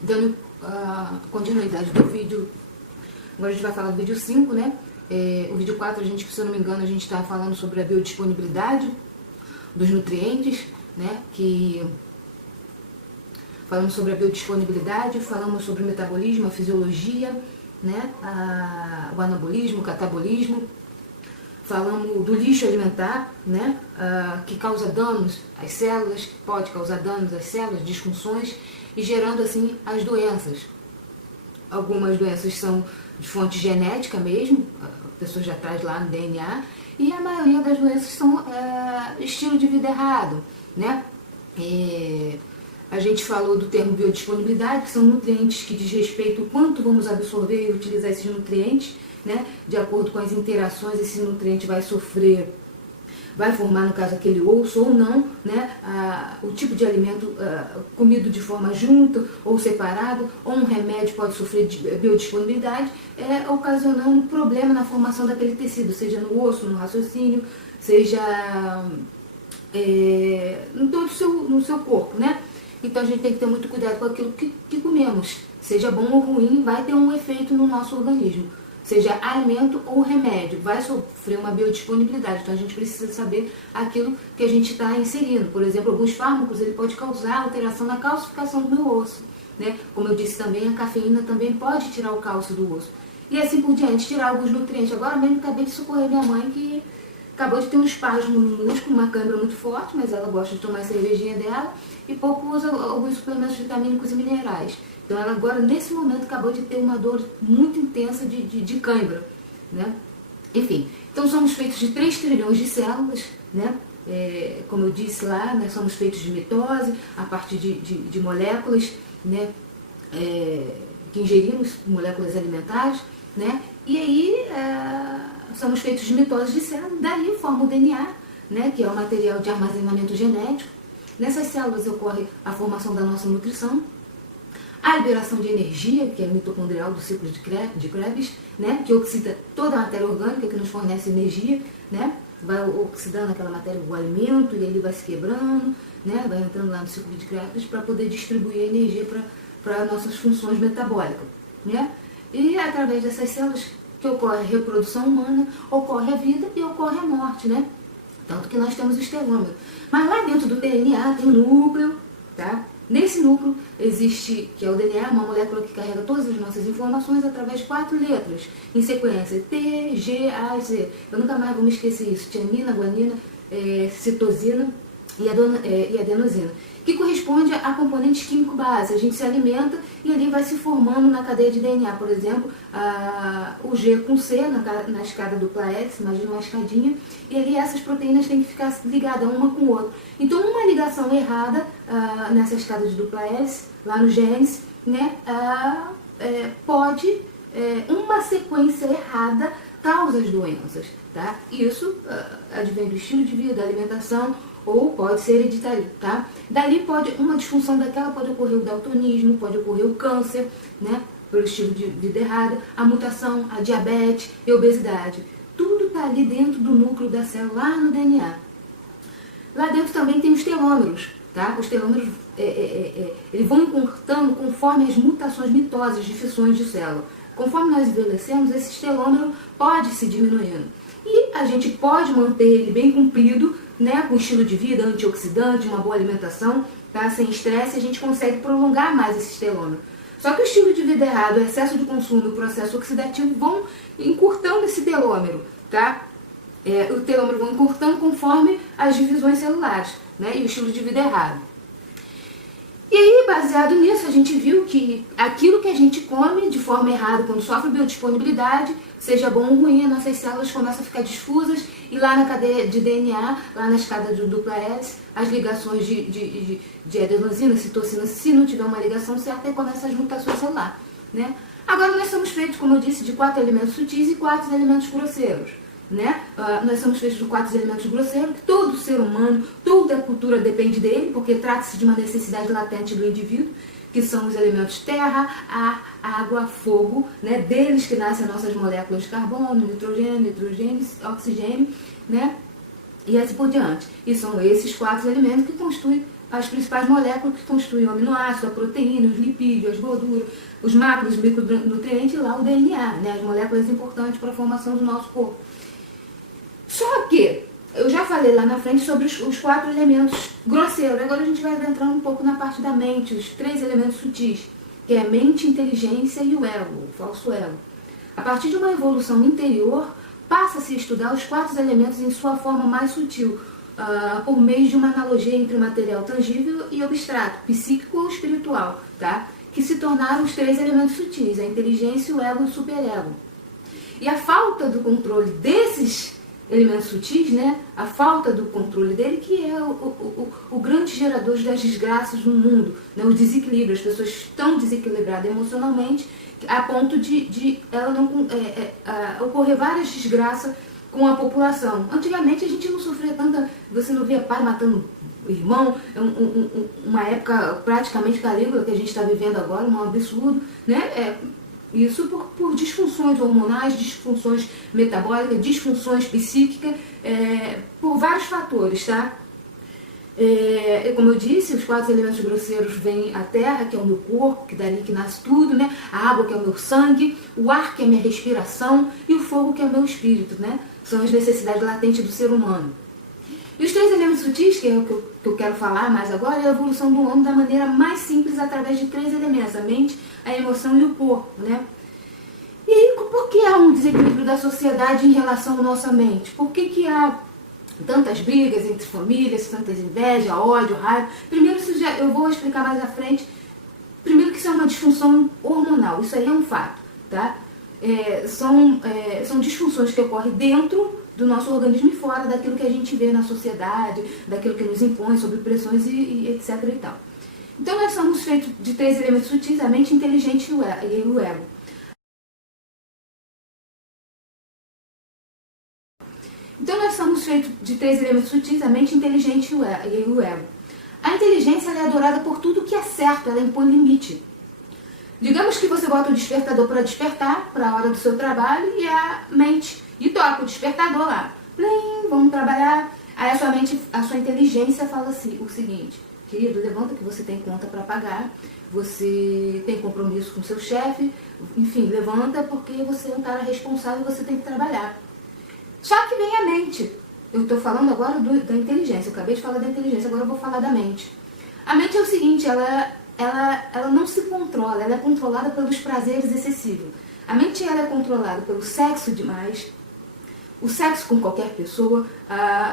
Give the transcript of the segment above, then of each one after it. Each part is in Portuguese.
Dando continuidade do vídeo, agora a gente vai falar do vídeo 5, né? O vídeo 4, se eu não me engano, a gente está falando sobre a biodisponibilidade dos nutrientes, né? Falamos sobre a biodisponibilidade, falamos sobre o metabolismo, a fisiologia, né? O anabolismo, o catabolismo. Falamos do lixo alimentar, né? Que causa danos às células, que pode causar danos às células, disfunções, e gerando assim as doenças. Algumas doenças são de fonte genética mesmo, a pessoa já traz lá no DNA, e a maioria das doenças são estilo de vida errado, né? A gente falou do termo biodisponibilidade, que são nutrientes que diz respeito ao quanto vamos absorver e utilizar esses nutrientes, né? De acordo com as interações, esse nutriente vai sofrer, vai formar, no caso, aquele osso ou não, né? O tipo de alimento comido de forma junta ou separado, ou um remédio pode sofrer de biodisponibilidade, ocasionando um problema na formação daquele tecido, seja no osso, no raciocínio, seja em todo no seu corpo, né? Então a gente tem que ter muito cuidado com aquilo que comemos. Seja bom ou ruim, vai ter um efeito no nosso organismo. Seja alimento ou remédio, vai sofrer uma biodisponibilidade. Então a gente precisa saber aquilo que a gente está inserindo. Por exemplo, alguns fármacos, ele pode causar alteração na calcificação do meu osso, né? Como eu disse também, a cafeína também pode tirar o cálcio do osso. E assim por diante, tirar alguns nutrientes. Agora mesmo acabei de socorrer minha mãe, que acabou de ter um espasmo no músculo, uma câimbra muito forte, mas ela gosta de tomar a cervejinha dela e pouco usa alguns suplementos vitamínicos e minerais. Então ela agora, nesse momento, acabou de ter uma dor muito intensa de câimbra, né? Enfim, então somos feitos de 3 trilhões de células, né? Como eu disse lá, nós somos feitos de mitose, a partir de moléculas, né? Que ingerimos, moléculas alimentares, né? E aí somos feitos de mitose de células, daí forma o DNA, né? Que é o material de armazenamento genético. Nessas células ocorre a formação da nossa nutrição, a liberação de energia, que é mitocondrial do ciclo de Krebs, né, que oxida toda a matéria orgânica que nos fornece energia, né, vai oxidando aquela matéria, o alimento, e ele vai se quebrando, né, vai entrando lá no ciclo de Krebs para poder distribuir a energia para nossas funções metabólicas, né. E através dessas células que ocorre a reprodução humana, ocorre a vida e ocorre a morte, né. Tanto que nós temos os telômeros. Mas lá dentro do DNA tem um núcleo, tá? Nesse núcleo existe, que é o DNA, uma molécula que carrega todas as nossas informações através de 4 letras, em sequência, T, G, A, Z. Eu nunca mais vou me esquecer isso, tiamina, guanina, citosina e adenosina, que corresponde a componentes químicos base. A gente se alimenta e ali vai se formando na cadeia de DNA, por exemplo, o G com C na escada dupla S, imagina uma escadinha, e ali essas proteínas têm que ficar ligadas uma com a outra. Então uma ligação errada nessa escada de dupla S, lá no genes, né, pode, uma sequência errada causa as doenças, tá? Isso advém do estilo de vida, da alimentação, ou pode ser hereditário, tá? Dali uma disfunção daquela pode ocorrer o daltonismo, pode ocorrer o câncer, né? Pelo estilo de vida errada, a mutação, a diabetes e a obesidade. Tudo está ali dentro do núcleo da célula, lá no DNA. Lá dentro também tem os telômeros, tá? Os telômeros, eles vão encurtando conforme as mutações mitoses de fissões de célula. Conforme nós envelhecemos, esse telômero pode se diminuindo. E a gente pode manter ele bem comprido, né, com estilo de vida, antioxidante, uma boa alimentação, tá, sem estresse, a gente consegue prolongar mais esse telômero. Só que o estilo de vida errado, o excesso de consumo e o processo oxidativo vão encurtando esse telômero, tá? O telômero vão encurtando conforme as divisões celulares, né, e o estilo de vida errado. E aí, baseado nisso, a gente viu que aquilo que a gente come de forma errada, quando sofre biodisponibilidade, seja bom ou ruim, as nossas células começam a ficar difusas e lá na cadeia de DNA, lá na escada de dupla S, as ligações de adenosina, citosina, se não tiver uma ligação certa, aí começam as mutações celulares, né? Agora nós somos feitos, como eu disse, de 4 elementos sutis e 4 elementos grosseiros, né? Nós somos feitos de 4 elementos grosseiros, que todo ser humano, toda a cultura depende dele, porque trata-se de uma necessidade latente do indivíduo, que são os elementos terra, ar, água, fogo, né? Deles que nascem as nossas moléculas de carbono, nitrogênio, oxigênio, né? E assim por diante. E são esses 4 elementos que constituem as principais moléculas que constituem o aminoácido, a proteína, os lipídios, as gorduras, os macros, os micronutrientes e lá o DNA, né? As moléculas importantes para a formação do nosso corpo. Só que eu já falei lá na frente sobre os 4 elementos grosseiros. Agora a gente vai adentrar um pouco na parte da mente, os 3 elementos sutis, que é a mente, inteligência e o ego, o falso ego. A partir de uma evolução interior, passa-se a estudar os 4 elementos em sua forma mais sutil, por meio de uma analogia entre o material tangível e abstrato, psíquico ou espiritual, tá? Que se tornaram os 3 elementos sutis, a inteligência, o ego e o superego. E a falta do controle desses elementos sutis, né? A falta do controle dele que é o grande gerador das desgraças no mundo, né? Os desequilíbrios, as pessoas estão desequilibradas emocionalmente a ponto de ela não ocorrer várias desgraças com a população. Antigamente a gente não sofria tanta, você não via pai matando irmão, uma época praticamente Calígula que a gente está vivendo agora, um absurdo, né? Isso por disfunções hormonais, disfunções metabólicas, disfunções psíquicas, por vários fatores, tá? Como eu disse, os 4 elementos grosseiros vêm a terra, que é o meu corpo, que dali que nasce tudo, né? A água, que é o meu sangue, o ar, que é a minha respiração, e o fogo, que é o meu espírito, né? São as necessidades latentes do ser humano. E os 3 elementos sutis, que é o que eu quero falar mais agora, é a evolução do homem da maneira mais simples, através de 3 elementos, a mente, a emoção e o corpo, né? E aí, por que há um desequilíbrio da sociedade em relação à nossa mente? Por que há tantas brigas entre famílias, tantas inveja, ódio, raiva? Primeiro, eu vou explicar mais à frente. Primeiro que isso é uma disfunção hormonal, isso aí é um fato, tá? São disfunções que ocorrem dentro do nosso organismo e fora daquilo que a gente vê na sociedade, daquilo que nos impõe, sob pressões e etc e tal. Então nós somos feitos de 3 elementos sutis, a mente, inteligente e o ego. Então nós somos feitos de 3 elementos sutis, a mente, inteligente e o ego. A inteligência ela é adorada por tudo que é certo, ela impõe limite. Digamos que você bota o despertador para despertar, para a hora do seu trabalho, e a mente, e toca o despertador lá. Plim, vamos trabalhar. Aí a sua inteligência fala assim, o seguinte: querido, levanta que você tem conta para pagar, você tem compromisso com seu chefe, enfim, levanta porque você é um cara responsável e você tem que trabalhar. Só que vem a mente. Eu estou falando agora da inteligência, eu acabei de falar da inteligência, agora eu vou falar da mente. A mente é o seguinte, ela não se controla, ela é controlada pelos prazeres excessivos. A mente ela é controlada pelo sexo demais, o sexo com qualquer pessoa,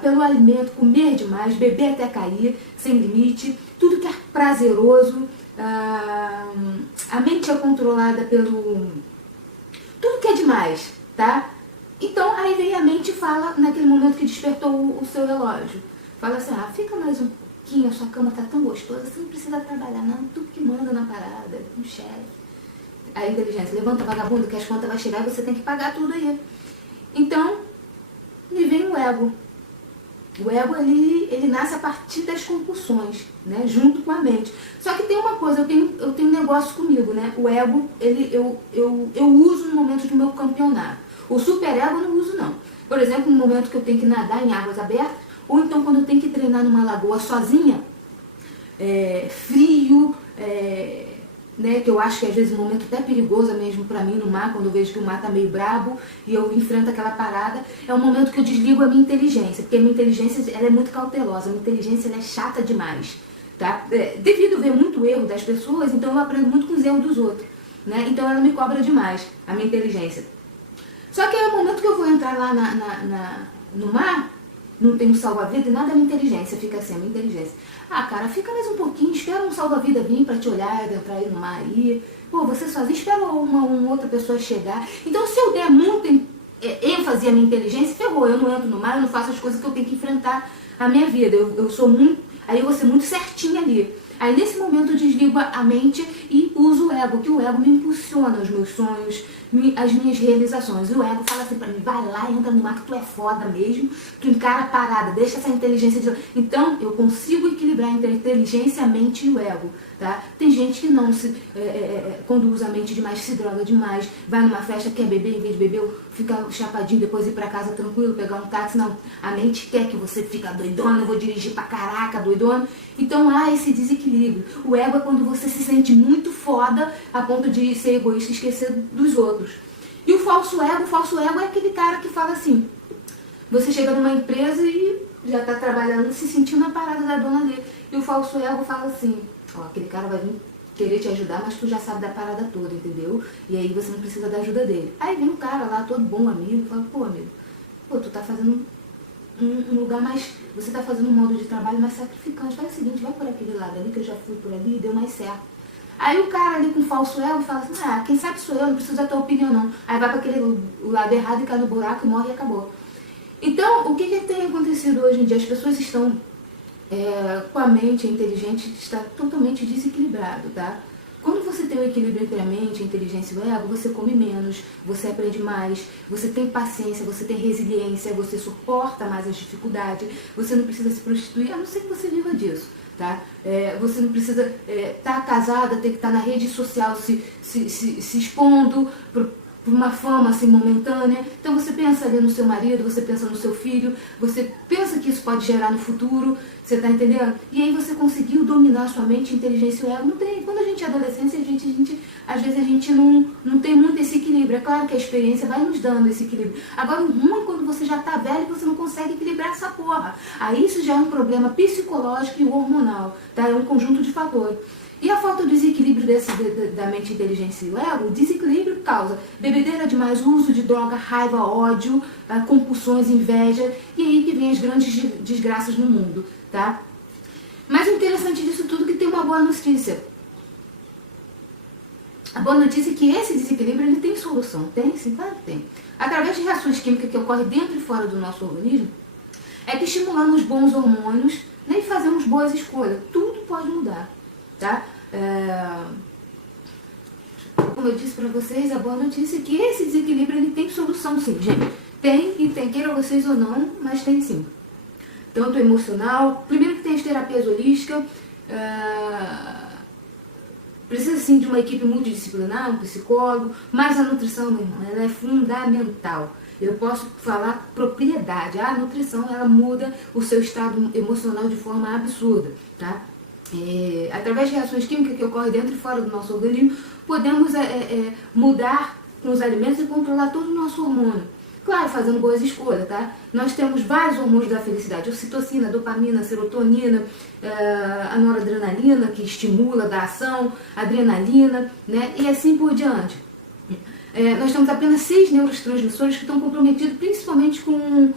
pelo alimento, comer demais, beber até cair, sem limite, tudo que é prazeroso. A mente é controlada pelo tudo que é demais, tá? Então aí vem a mente e fala, naquele momento que despertou o seu relógio, fala assim, fica mais um pouquinho, a sua cama tá tão gostosa, você não precisa trabalhar não, tu que manda na parada, um chefe. A inteligência, levanta vagabundo que as contas vão chegar e você tem que pagar tudo aí. Então, me vem o ego. O ego, ele nasce a partir das compulsões, né, junto com a mente. Só que tem uma coisa, eu tenho um negócio comigo, né, o ego, eu uso no momento do meu campeonato. O superego eu não uso não. Por exemplo, no momento que eu tenho que nadar em águas abertas, ou então quando eu tenho que treinar numa lagoa sozinha, frio, né, que eu acho que às vezes é um momento até perigoso mesmo para mim no mar, quando eu vejo que o mar tá meio brabo e eu enfrento aquela parada, é um momento que eu desligo a minha inteligência, porque a minha inteligência ela é muito cautelosa, a minha inteligência ela é chata demais, tá? Devido a ver muito erro das pessoas, então eu aprendo muito com os erros dos outros, né? Então ela me cobra demais, a minha inteligência. Só que é o momento que eu vou entrar lá no mar, não tem um salva-vida e nada, a minha inteligência fica assim, a minha inteligência. Cara, fica mais um pouquinho, espera um salva-vida vir pra te olhar, entrar aí no mar aí. Pô, você sozinho, espera uma outra pessoa chegar. Então, se eu der muito ênfase à minha inteligência, ferrou, eu não entro no mar, eu não faço as coisas que eu tenho que enfrentar a minha vida. Eu sou muito, aí eu vou ser muito certinha ali. Aí, nesse momento, eu desligo a mente e uso o ego, que o ego me impulsiona os meus sonhos, as minhas realizações. E o ego fala assim pra mim, vai lá, entra no mar que tu é foda mesmo, tu encara a parada, deixa essa inteligência de... Então, eu consigo equilibrar desequilibrar entre a inteligência, a mente e o ego, tá? Tem gente que não se, quando usa a mente demais, se droga demais, vai numa festa, quer beber, em vez de beber, fica chapadinho, depois ir pra casa tranquilo, pegar um táxi. Não, a mente quer que você fica doidona, eu vou dirigir pra caraca, doidona. Então há esse desequilíbrio. O ego é quando você se sente muito foda a ponto de ser egoísta e esquecer dos outros. E o falso ego é aquele cara que fala assim, você chega numa empresa e já está trabalhando, se sentindo na parada da dona dele. E o falso ego fala assim, ó, aquele cara vai vir querer te ajudar, mas tu já sabe da parada toda, entendeu? E aí você não precisa da ajuda dele. Aí vem um cara lá, todo bom amigo, fala, pô, amigo, pô, tu tá fazendo um lugar mais, você tá fazendo um modo de trabalho mais sacrificante. Faz o seguinte, vai por aquele lado ali, que eu já fui por ali e deu mais certo. Aí o cara ali com falso ego fala assim, ah, quem sabe sou eu, não preciso da tua opinião não. Aí vai para aquele lado errado e cai no buraco e morre e acabou. Então, o que tem acontecido hoje em dia? As pessoas estão com a mente, a inteligência está totalmente desequilibrado, tá? Quando você tem um equilíbrio entre a mente, a inteligência e o ego, você come menos, você aprende mais, você tem paciência, você tem resiliência, você suporta mais as dificuldades, você não precisa se prostituir, a não ser que você viva disso. Tá? Você não precisa estar casada, ter que estar na rede social se expondo por uma fama assim momentânea. Então você pensa ali no seu marido, você pensa no seu filho, você pensa que isso pode gerar no futuro, você está entendendo? E aí você conseguiu dominar a sua mente, a inteligência e o ego. Não tem. Quando a gente é adolescente, às vezes a gente não tem muito esse equilíbrio. É claro que a experiência vai nos dando esse equilíbrio. Agora, o ruim é quando você já está velho e você não consegue equilibrar essa porra. Aí isso já é um problema psicológico e hormonal, tá? É um conjunto de fatores. E a falta do desequilíbrio da mente, inteligência e o ego, o desequilíbrio causa bebedeira demais, uso de droga, raiva, ódio, compulsões, inveja, e aí que vem as grandes desgraças no mundo, tá? Mas o interessante disso tudo é que tem uma boa notícia. A boa notícia é que esse desequilíbrio ele tem solução. Tem? Sim, claro que tem. Através de reações químicas que ocorrem dentro e fora do nosso organismo, é que estimulamos bons hormônios, né, e fazemos boas escolhas. Tudo pode mudar. Tá? Como eu disse para vocês, a boa notícia é que esse desequilíbrio ele tem solução sim, gente. Tem, queiram vocês ou não, mas tem sim. Tanto emocional, primeiro que tem as terapias holísticas, precisa sim de uma equipe multidisciplinar, um psicólogo, mas a nutrição, meu irmão, ela é fundamental. Eu posso falar propriedade, a nutrição ela muda o seu estado emocional de forma absurda, tá? Através de reações químicas que ocorrem dentro e fora do nosso organismo, podemos mudar com os alimentos e controlar todo o nosso hormônio. Claro, fazendo boas escolhas, tá? Nós temos vários hormônios da felicidade, ocitocina, dopamina, serotonina, a noradrenalina, que estimula da ação, adrenalina, né? E assim por diante. Nós temos apenas 6 neurotransmissores que estão comprometidos principalmente com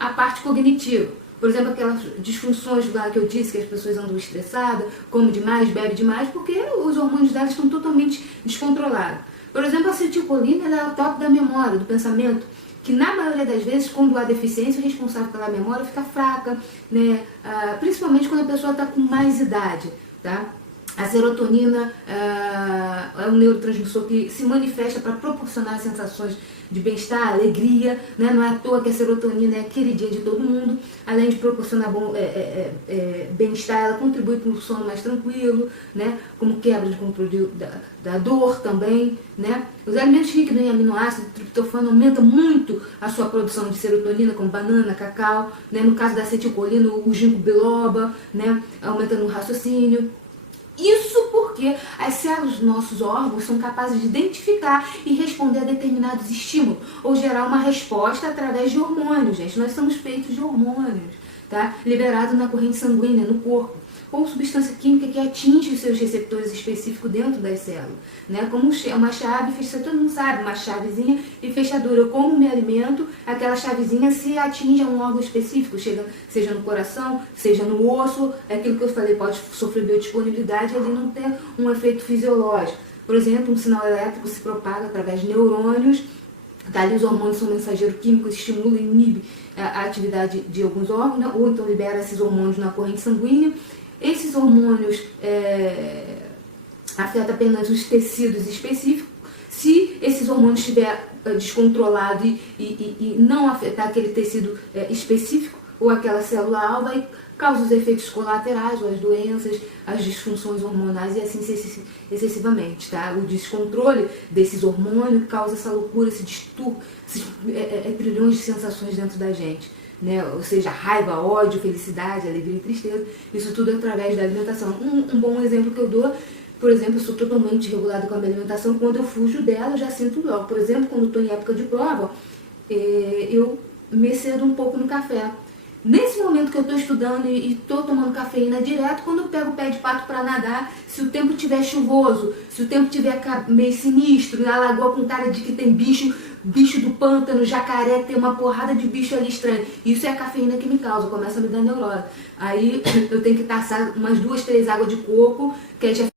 a parte cognitiva. Por exemplo, aquelas disfunções lá que eu disse que as pessoas andam estressadas, comem demais, bebem demais, porque os hormônios delas estão totalmente descontrolados. Por exemplo, a acetilcolina ela é o top da memória, do pensamento, que na maioria das vezes, quando há deficiência, o responsável pela memória fica fraca, né? Principalmente quando a pessoa está com mais idade. Tá? A serotonina é um neurotransmissor que se manifesta para proporcionar sensações de bem-estar, alegria, né? Não é à toa que a serotonina é a queridinha de todo mundo. Além de proporcionar bem-estar, ela contribui para um sono mais tranquilo, né? Como quebra de controle da dor também, né? Os alimentos ricos em aminoácidos, triptofano, aumentam muito a sua produção de serotonina, como banana, cacau, né? No caso da acetilcolina, o ginkgo biloba, né? Aumentando o raciocínio. Isso porque as células dos nossos órgãos são capazes de identificar e responder a determinados estímulos, ou gerar uma resposta através de hormônios, gente. Nós somos feitos de hormônios, tá? Liberados na corrente sanguínea, no corpo. Ou substância química que atinge os seus receptores específicos dentro das células, né? Como uma chave, todo mundo sabe, uma chavezinha e fechadura. Eu como me alimento, aquela chavezinha se atinge a um órgão específico, seja no coração, seja no osso, é aquilo que eu falei, pode sofrer biodisponibilidade e ali não ter um efeito fisiológico. Por exemplo, um sinal elétrico se propaga através de neurônios, dali os hormônios são mensageiros químicos, estimulam e inibem a atividade de alguns órgãos, né? Ou então libera esses hormônios na corrente sanguínea. Esses hormônios afetam apenas os tecidos específicos. Se esses hormônios estiver descontrolado e não afetar aquele tecido específico ou aquela célula-alvo, causa os efeitos colaterais, ou as doenças, as disfunções hormonais e assim excessivamente, tá? O descontrole desses hormônios causa essa loucura, esse distúrbio, esses trilhões de sensações dentro da gente, né? Ou seja, raiva, ódio, felicidade, alegria e tristeza, isso tudo através da alimentação. Um bom exemplo que eu dou, por exemplo, eu sou totalmente regulada com a minha alimentação, quando eu fujo dela eu já sinto logo. Por exemplo, quando eu estou em época de prova, eu me excedo um pouco no café. Nesse momento que eu estou estudando e estou tomando cafeína direto, quando eu pego o pé de pato para nadar, se o tempo estiver chuvoso, se o tempo estiver meio sinistro, na lagoa com cara de que tem bicho do pântano, jacaré, tem uma porrada de bicho ali estranho, isso é a cafeína que me causa, começa a me dar neurose. Aí eu tenho que taçar umas 2, 3 águas de coco, que aí já